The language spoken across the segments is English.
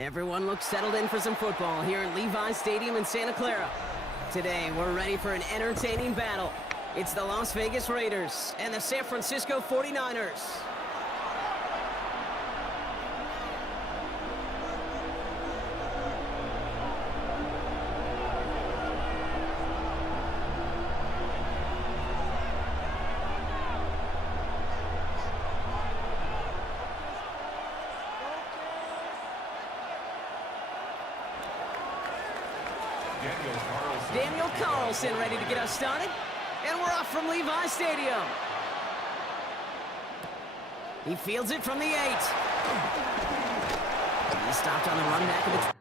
Everyone looks settled in for some football here at Levi Stadium in Santa Clara. Today, we're ready for an entertaining battle. It's the Las Vegas Raiders and the San Francisco 49ers. Daniel Carlson ready to get us started. And we're off from Levi Stadium. He fields it from the 8. He stopped on the run back of the...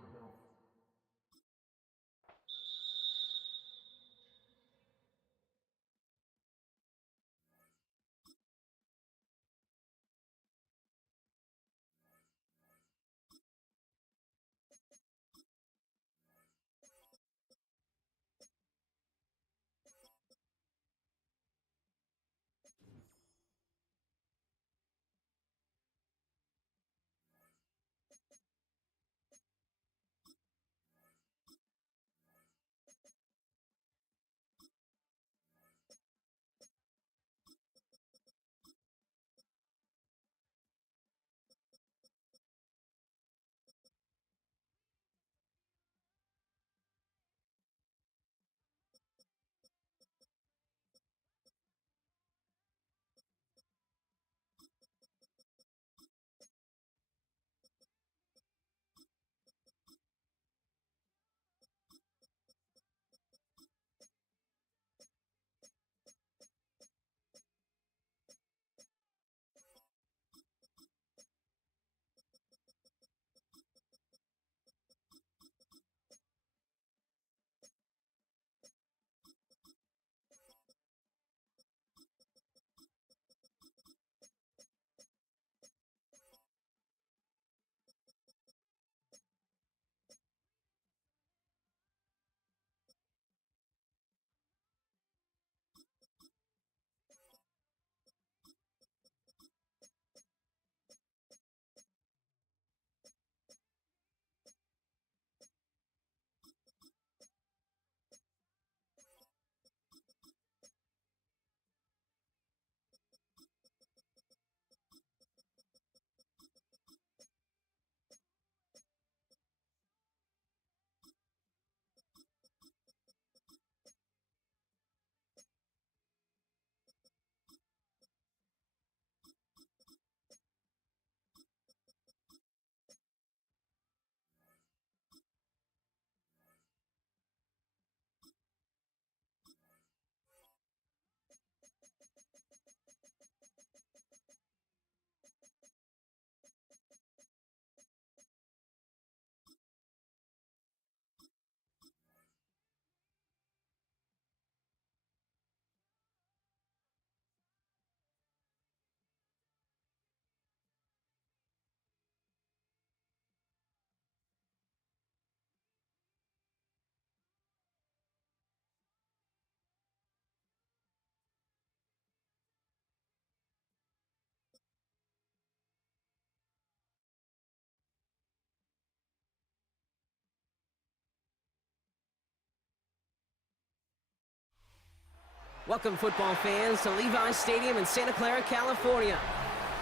Welcome, football fans, to Levi Stadium in Santa Clara, California.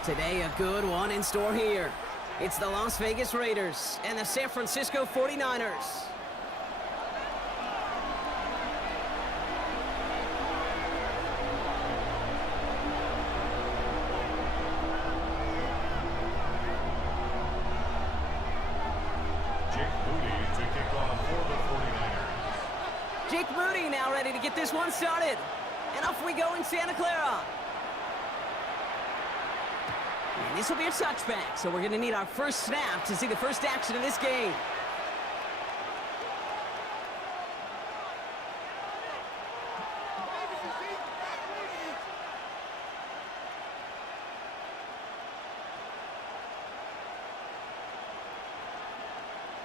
Today, a good one in store here. It's the Las Vegas Raiders and the San Francisco 49ers. Jake Moody now ready to get this one started. And off we go in Santa Clara. And this will be a touchback, so we're going to need our first snap to see the first action of this game.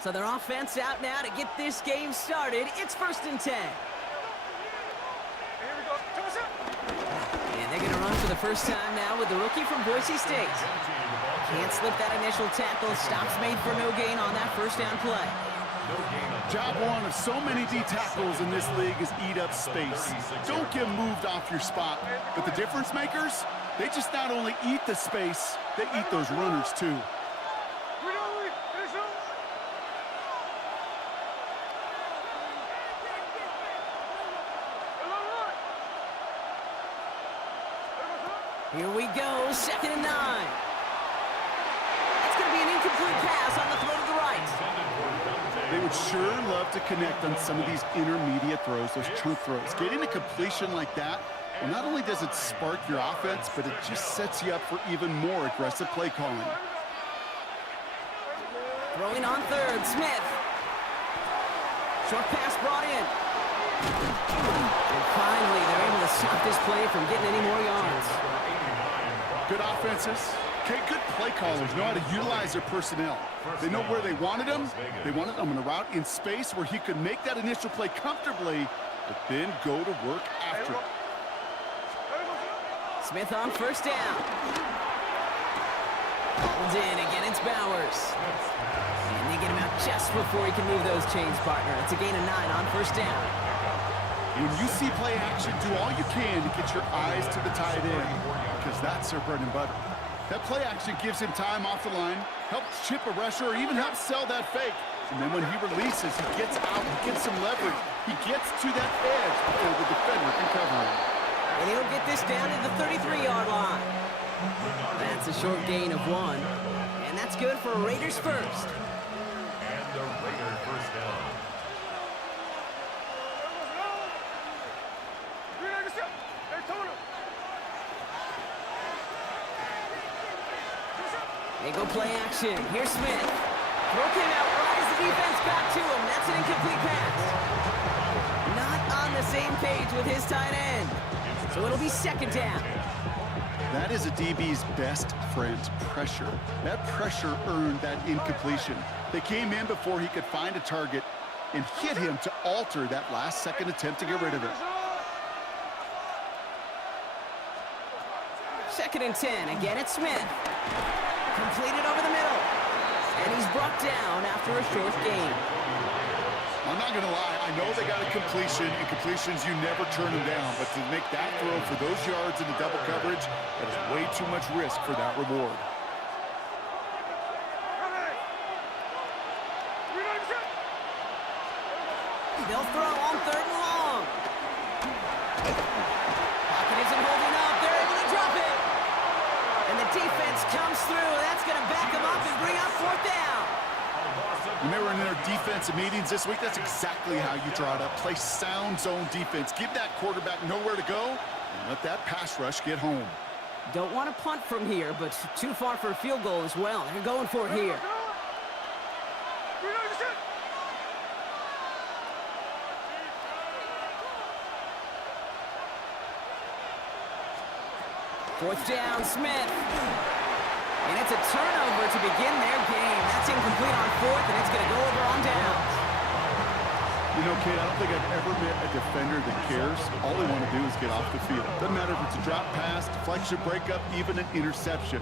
So their offense out now to get this game started. It's 1st and 10. And they're going to run for the first time now with the rookie from Boise State. Can't slip that initial tackle. Stops made for no gain on that first down play. Job one of so many D tackles in this league is eat up space. Don't get moved off your spot. But the difference makers, they just not only eat the space, they eat those runners too. Here we go, 2nd and 9. That's going to be an incomplete pass on the throw to the right. They would sure love to connect on some of these intermediate throws, those chunk throws. Getting a completion like that, well, not only does it spark your offense, but it just sets you up for even more aggressive play calling. Throwing on 3rd, Smith. Short pass brought in. And finally, they're able to stop this play from getting any more yards. Good offenses. Okay, good play callers know how to utilize their personnel. They know where they wanted him. They wanted him on a route in space where he could make that initial play comfortably, but then go to work after it. Smith on 1st down. Holds in, again it's Bowers. And they get him out just before he can move those chains, partner. It's a gain of 9 on 1st down. When you see play action, do all you can to get your eyes to the tight end, because that's their bread and butter. That play action gives him time off the line, helps chip a rusher, or even helps sell that fake. And then when he releases, he gets out, he gets some leverage. He gets to that edge before the defender can cover him. And he'll get this down to the 33-yard line. That's a short gain of 1. And that's good for Raiders first. And the Raiders first down. They go play action. Here's Smith. Throw came out right as the defense got to him. That's an incomplete pass. Not on the same page with his tight end. So it'll be 2nd down. That is a DB's best friend, pressure. That pressure earned that incompletion. They came in before he could find a target and hit him to alter that last-second attempt to get rid of it. 2nd and 10. Again, it's Smith. Completed over the middle. And he's brought down after a short gain. I'm not going to lie. I know they got a completion, and completions, you never turn them down. But to make that throw for those yards in the double coverage, that is way too much risk for that reward. They'll throw on 3rd and long. Pocket isn't holding up. They're able to drop it. And the defense comes through. That's going to back them up and bring up 4th down. When they were in their defensive meetings this week, that's exactly how you draw it up. Play sound zone defense. Give that quarterback nowhere to go and let that pass rush get home. Don't want to punt from here, but too far for a field goal as well. They're going for it here. Fourth down, Smith. And it's a turnover to begin their game. That's incomplete on 4th, and it's going to go over on downs. You know, Kate, I don't think I've ever met a defender that cares. All they want to do is get off the field. Doesn't matter if it's a drop pass, deflection, breakup, even an interception.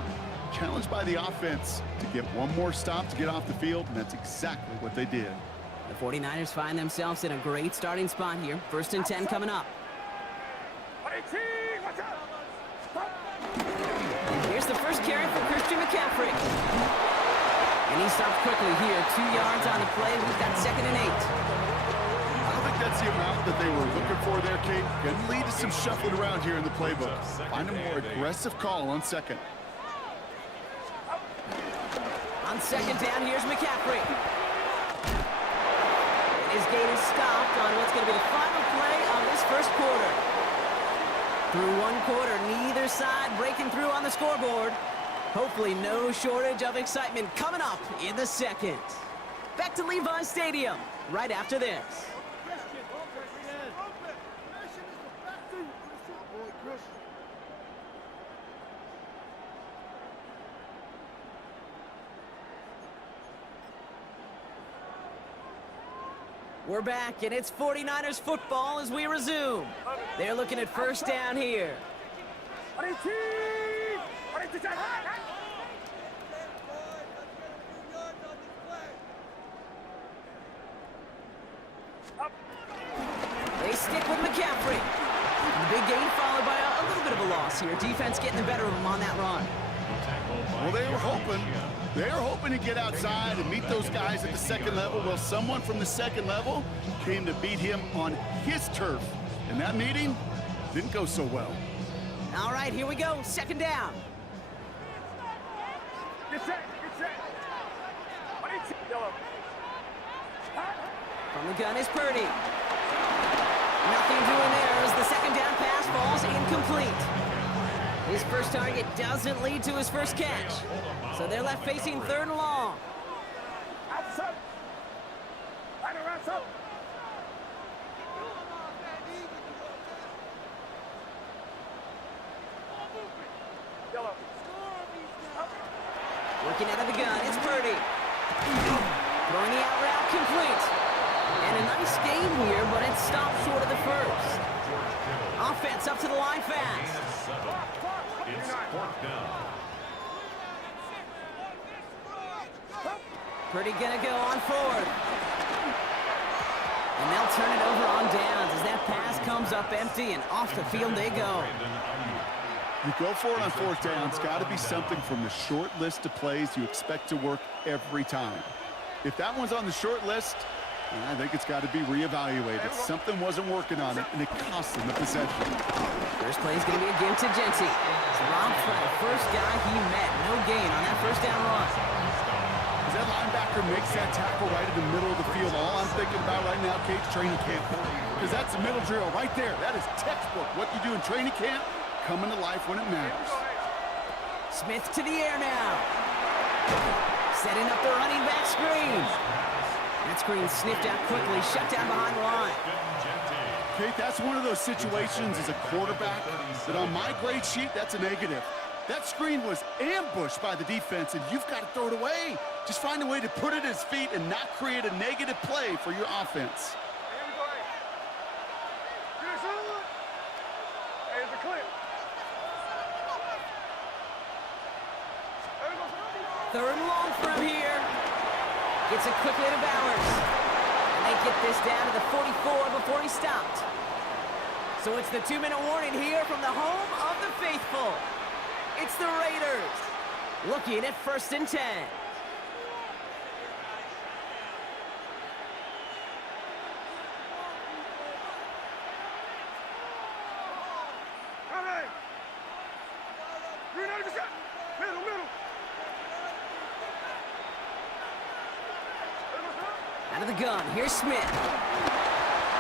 Challenged by the offense to get one more stop to get off the field, and that's exactly what they did. The 49ers find themselves in a great starting spot here. 1st and 10 coming up. Here's the first carry for Christian McCaffrey. And he stops quickly here. 2 yards on the play. We've got 2nd and 8. I don't think that's the amount that they were looking for there, Kate. Going to lead to some shuffling around here in the playbook. Find a more aggressive call on 2nd. On 2nd down, here's McCaffrey. And his gain is stopped on what's going to be the final play of this first quarter. Through 1 quarter, neither side breaking through on the scoreboard. Hopefully no shortage of excitement coming up in the 2nd. Back to Levi Stadium right after this. We're back, and it's 49ers football as we resume. They're looking at 1st down here. stick with McCaffrey. Big gain followed by a little bit of a loss here. Defense getting the better of him on that run. Well, they were hoping to get outside and meet those guys at the second level. Well, someone from the second level came to beat him on his turf. And that meeting didn't go so well. All right, here we go. Second down. Get set, get set. Yellow. From the gun is Purdy. Nothing doing there as the second down pass falls incomplete. His first target doesn't lead to his first catch. So they're left facing third and long. Outside. Right around top. Yellow. Working out of the gun, it's Purdy. Throwing the out route complete. And a nice game here, but it stopped short of the first. Offense up to the line fast. It's fourth down. Purdy gonna go on forward. And they'll turn it over on downs as that pass comes up empty and off the field they go. You go for it on fourth down. It's got to be something from the short list of plays you expect to work every time. If that one's on the short list, I think it's got to be reevaluated. Something wasn't working on it, and it cost them the possession. First play is going to be a give to Genty. Robbed for the first guy he met. No gain on that first down run. As that linebacker makes that tackle right in the middle of the field, all I'm thinking about right now, Cage, training camp. Because that's a middle drill right there. That is textbook. What you do in training camp, coming to life when it matters. Smith to the air now. Setting up the running back screen. That screen sniffed out quickly, shut down behind the line. Kate, that's one of those situations as a quarterback that on my grade sheet, that's a negative. That screen was ambushed by the defense, and you've got to throw it away. Just find a way to put it at his feet and not create a negative play for your offense. Here's the clip. Third and long from here. Gets it quickly to Bowers. And they get this down to the 44 before he stopped. So it's the 2-minute warning here from the home of the faithful. It's the Raiders. Looking at 1st and 10. Out of the gun, here's Smith.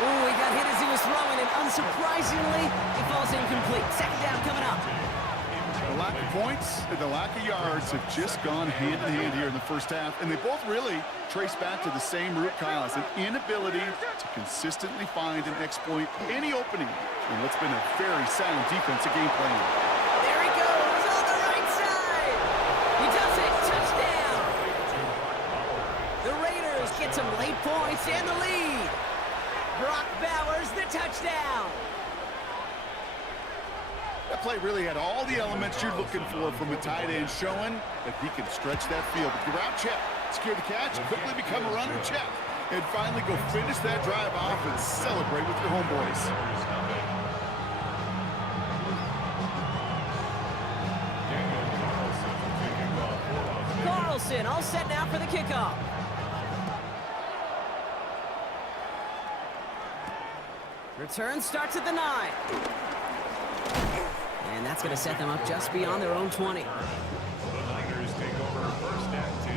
Ooh, he got hit as he was throwing, and unsurprisingly, he falls incomplete. Second down coming up. The lack of points and the lack of yards have just gone hand in hand here in the first half, and they both really trace back to the same root cause, an inability to consistently find and exploit any opening in what's been a very sound defensive game plan. There he goes on the right side. He does it. Touchdown. The Raiders get some late points and the lead. Brock Bowers, the touchdown. That play really had all the elements you're looking for from a tight end, showing that he can stretch that field. The route check, secure the catch, quickly become a runner check, and finally go finish that drive off and celebrate with your homeboys. Carlson all set now for the kickoff. Return starts at the 9. And that's going to set them up just beyond their own 20. The Niners take over 1st and 10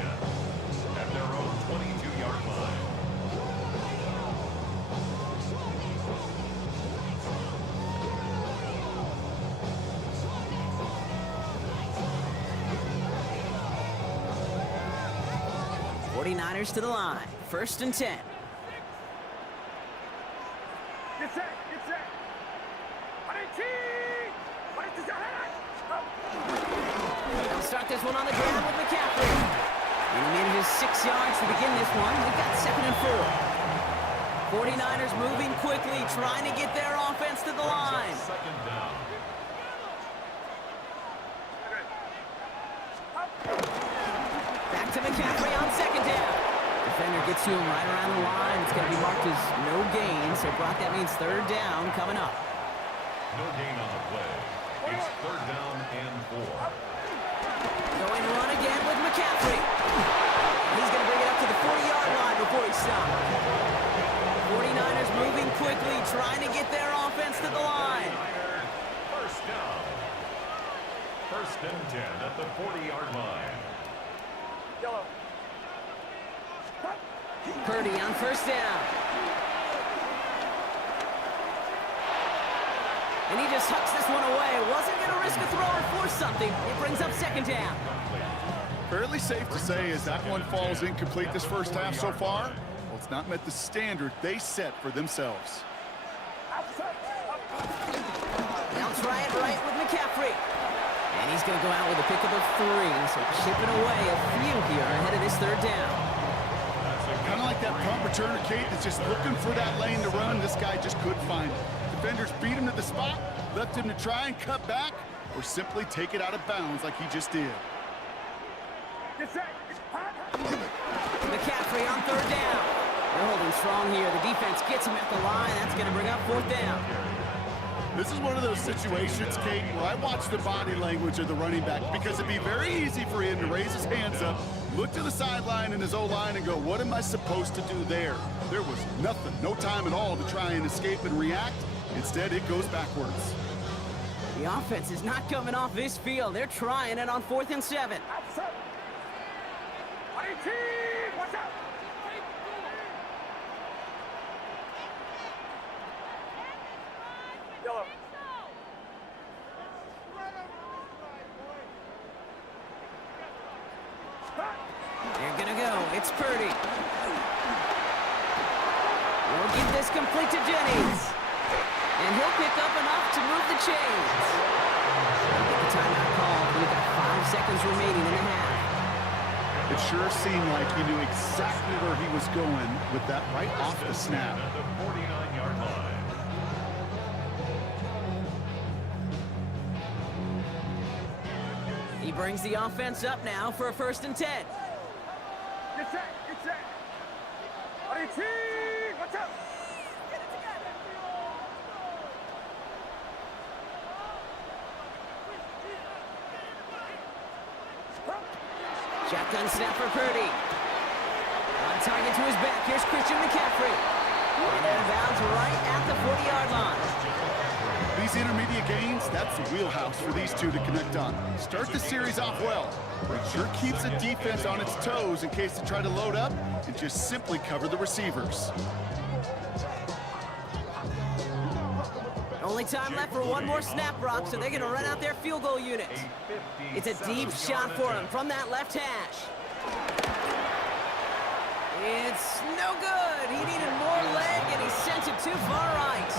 at their own 22-yard line. Niners to the line. 1st and 10. Get set, get set. They'll start this one on the ground with McCaffrey. And he made it his 6 yards to begin this one. We've got 2nd and 4. 49ers moving quickly, trying to get their offense to the line. 2nd down. Back to McCaffrey on 2nd down. Defender gets to him right around the line. It's going to be marked as no gain. So, Brock, that means third down coming up. No gain on the play. It's third down and 4. Going to run again with McCaffrey. He's going to bring it up to the 40-yard line before he stops. 49ers moving quickly, trying to get their offense to the line. First down. First and 10 at the 40-yard line. Yellow. Purdy on first down. And he just hucks this one away. Wasn't going to risk a throw or force something. It brings up second down. Fairly safe to say as that one falls incomplete this first half so far. Well, it's not met the standard they set for themselves. Now try it right with McCaffrey. And he's going to go out with a pickup of 3. So chipping away a few here ahead of this third down. Kind of like that punt returner, Kate, that's just looking for that lane to run. This guy just couldn't find it. Defenders beat him to the spot, left him to try and cut back, or simply take it out of bounds like he just did. McCaffrey on third down. They're holding strong here. The defense gets him at the line. That's going to bring up fourth down. This is one of those situations, Kate, where I watch the body language of the running back because it'd be very easy for him to raise his hands up, look to the sideline in his O-line and go, what am I supposed to do there? There was nothing, no time at all to try and escape and react. Instead, it goes backwards. The offense is not coming off this field. They're trying it on 4th and 7. Watch out! Yellow. They're going to go. It's Purdy. We'll give this complete to Jennings. And he'll pick up enough to move the chains. We'll get the timeout called. We've got 5 seconds remaining in the half. It sure seemed like he knew exactly where he was going with that right off the snap. At the 49-yard line. He brings the offense up now for a 1st and 10. Get set! Get set! Watch out! Shotgun snap for Purdy. On target to his back. Here's Christian McCaffrey. And out of bounds right at the 40-yard line. These intermediate gains, that's the wheelhouse for these two to connect on. Start the series off well, but it sure keeps the defense on its toes in case they try to load up and just simply cover the receivers. Only time left for one more snap, Brock, so they're going to run out their field goal unit. It's a deep shot for him from that left hash. It's no good. He needed more leg, and he sent it too far right.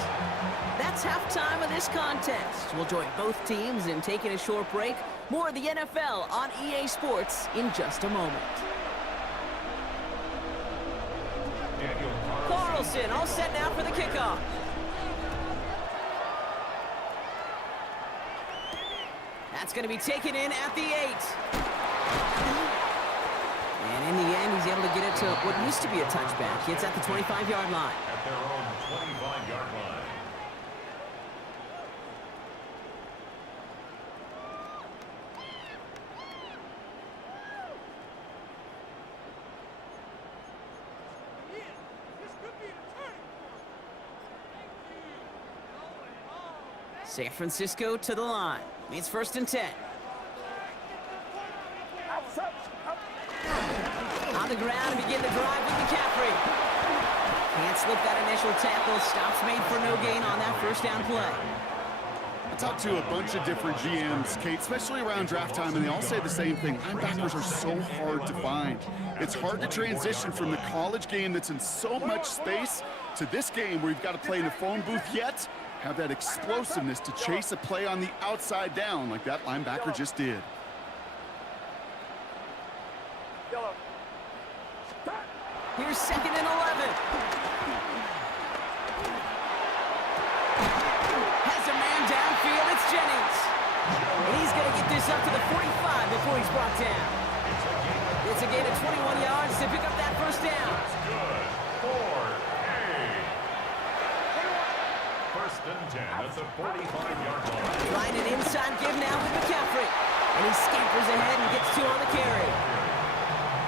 That's halftime of this contest. We'll join both teams in taking a short break. More of the NFL on EA Sports in just a moment. Carlson all set now for the kickoff. That's going to be taken in at the 8. And in the end, he's able to get it to what used to be a touchback. It's at the 25-yard line. At their own 25-yard line. San Francisco to the line. It's 1st and 10. On the ground and begin to drive with McCaffrey. Can't slip that initial tackle. Stops made for no gain on that first down play. I talked to a bunch of different GMs, Kate, especially around draft time, and they all say the same thing. Linebackers are so hard to find. It's hard to transition from the college game that's in so much space to this game where you've got to play in the phone booth yet have that explosiveness to chase a play on the outside down like that linebacker just did. Here's 2nd and 11. Has a man downfield. It's Jennings. And he's going to get this up to the 45 before he's brought down. It's a gain of It's a gain of 21 yards to pick up that first down. That's good. 4-8. First and 10 at the 45-yard line. Trying an inside give now with McCaffrey. And he scampers ahead and gets 2 on the carry.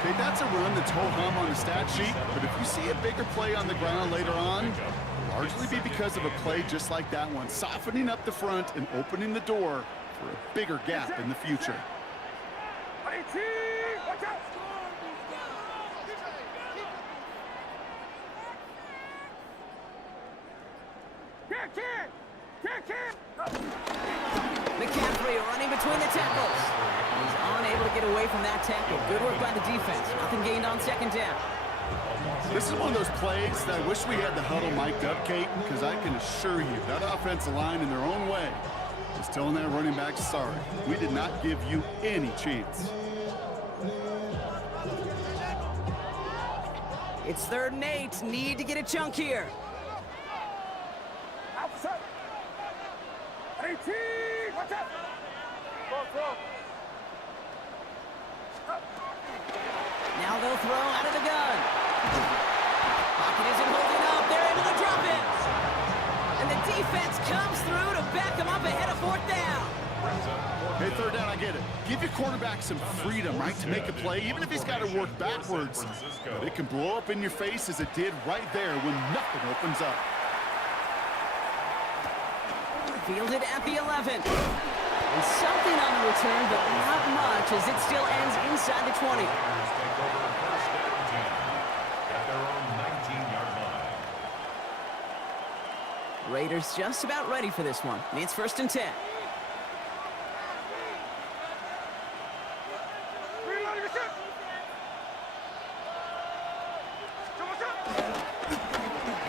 Okay, that's a run that's ho-hum on the stat sheet, but if you see a bigger play on the ground later on, it'll largely be because of a play just like that one, softening up the front and opening the door for a bigger gap in the future. Watch out! McCaffrey running between the tackles. He's unable to get away from that tackle. Good work by the defense. Nothing gained on second down. This is one of those plays that I wish we had the huddle mic'd up, Kate, because I can assure you that offensive line in their own way is telling that running back, sorry, we did not give you any chance. It's 3rd and 8. Need to get a chunk here. Outside! 18! Watch out! Throw. Now they'll throw out of the gun. Pocket isn't holding up. They're able to drop it. And the defense comes through to back them up ahead of 4th down. Hey, 3rd down, I get it. Give your quarterback some freedom, right, to make a play, even if he's got to work backwards. But it can blow up in your face as it did right there when nothing opens up. Fielded at the 11. And something on the return, but not much, as it still ends inside the 20. Take over first and 10 at their own 19-yard line. Raiders just about ready for this one. It's 1st and 10.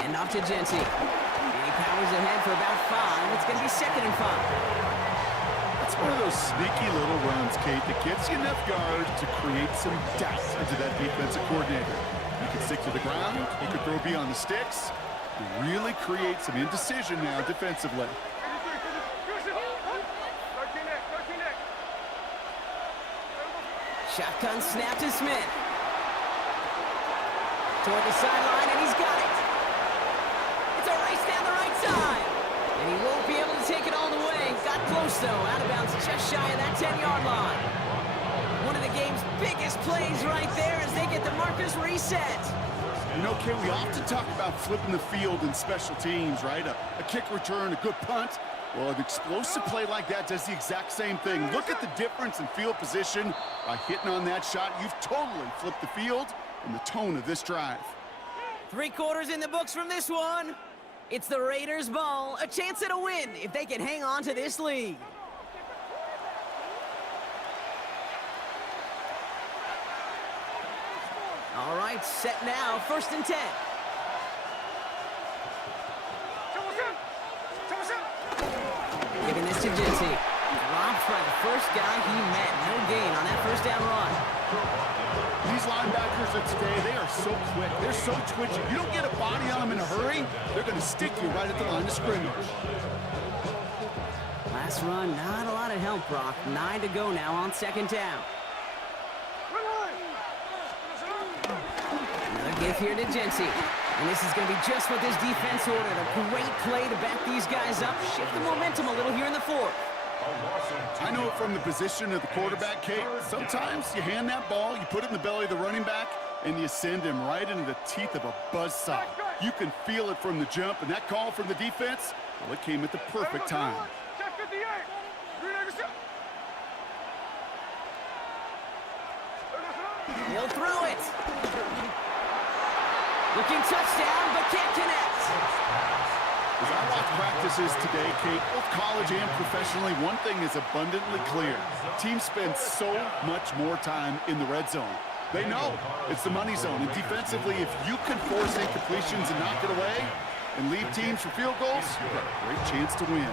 And off to Genty. And he powers ahead for about 5. It's going to be 2nd and 5. It's one of those sneaky little runs, Kate, that gets you enough yards to create some doubt into that defensive coordinator. You can stick to the ground, you can throw beyond the sticks, you really create some indecision now defensively. Shotgun snap to Smith. Toward the sideline, and he's got it. It's a race down the right side. And he won't be able to take it all the way. Got close, though. Out of bounds just shy of that 10-yard line. One of the game's biggest plays right there as they get the markers reset. You know, Kate, we often talk about flipping the field in special teams, right? A kick return, a good punt. Well, an explosive play like that does the exact same thing. Look at the difference in field position. By hitting on that shot, you've totally flipped the field and the tone of this drive. 3 quarters in the books from this one. It's the Raiders' ball. A chance at a win if they can hang on to this lead. All right, set now. 1st and 10. Giving this to Genty. Dropped by the first guy he met. No gain on that 1st down run. These linebackers of today, they are so quick. They're so twitchy. You don't get a body on them in a hurry, they're going to stick you right at the line of scrimmage. Last run, not a lot of help, Brock. 9 to go now on 2nd down. Another give here to Genty. And this is going to be just what this defense ordered. A great play to back these guys up. Shift the momentum a little here in the 4th. I know it from the position of the quarterback, Kate. Sometimes you hand that ball, you put it in the belly of the running back, and you send him right into the teeth of a buzzsaw. You can feel it from the jump, and that call from the defense, well, it came at the perfect time. He'll throw it. Looking touchdown, but can't connect. As I watch practices today, Kate, both college and professionally, one thing is abundantly clear. Teams spend so much more time in the red zone. They know it's the money zone. And defensively, if you can force incompletions and knock it away and leave teams for field goals, you've got a great chance to win.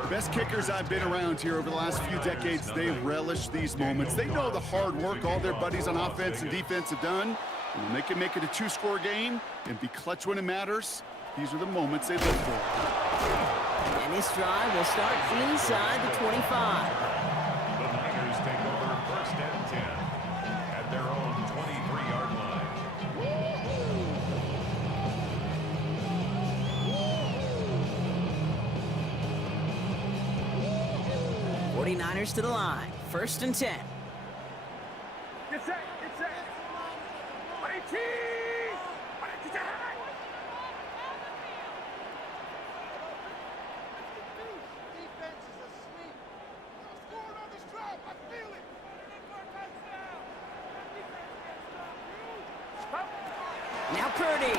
The best kickers I've been around here over the last few decades, they relish these moments. They know the hard work all their buddies on offense and defense have done. And when they can make it a 2-score game and be clutch when it matters, these are the moments they live for. And this drive will start inside the 25. The Niners take over 1st and 10 at 49ers to the line. 1st and 10. Get set, get set. 118. 118. Defense is asleep. I'm scoring on this drive. I feel it. Now Purdy.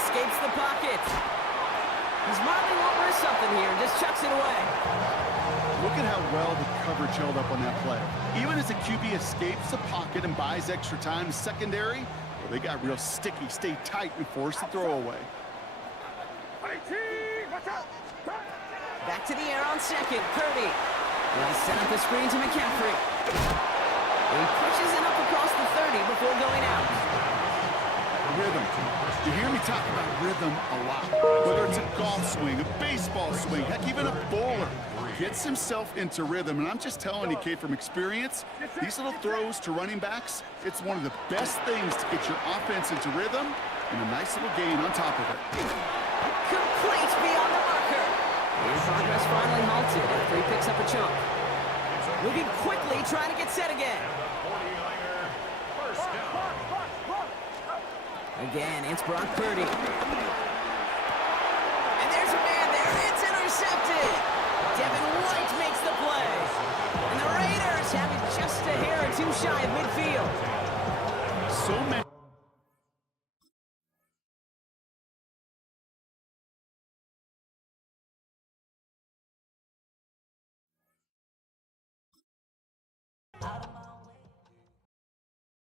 Escapes the pocket. He's modeling over something here and just chucks it away. Look at how well the coverage held up on that play. Even as the QB escapes the pocket and buys extra time, secondary, well, they got real sticky, stay tight, and force the throw away. 118. Watch out. Back to the air on 2nd. Purdy. They'll set up the screen to McCaffrey. He pushes it up across the 30 before going out. Rhythm. You hear me talk about rhythm a lot. Whether it's a golf swing, a baseball swing, heck, even a bowler gets himself into rhythm. And I'm just telling you, kid, from experience, these little throws to running backs, it's one of the best things to get your offense into rhythm and a nice little gain on top of it. Complete beyond the marker. His progress finally halted after he picks up a chunk. Moving quickly, trying to get set again. 49er first down. Again, it's Brock Purdy. And there's a man there. It's intercepted. Devin White makes the play. And the Raiders have it just a hair or two shy of midfield. So many.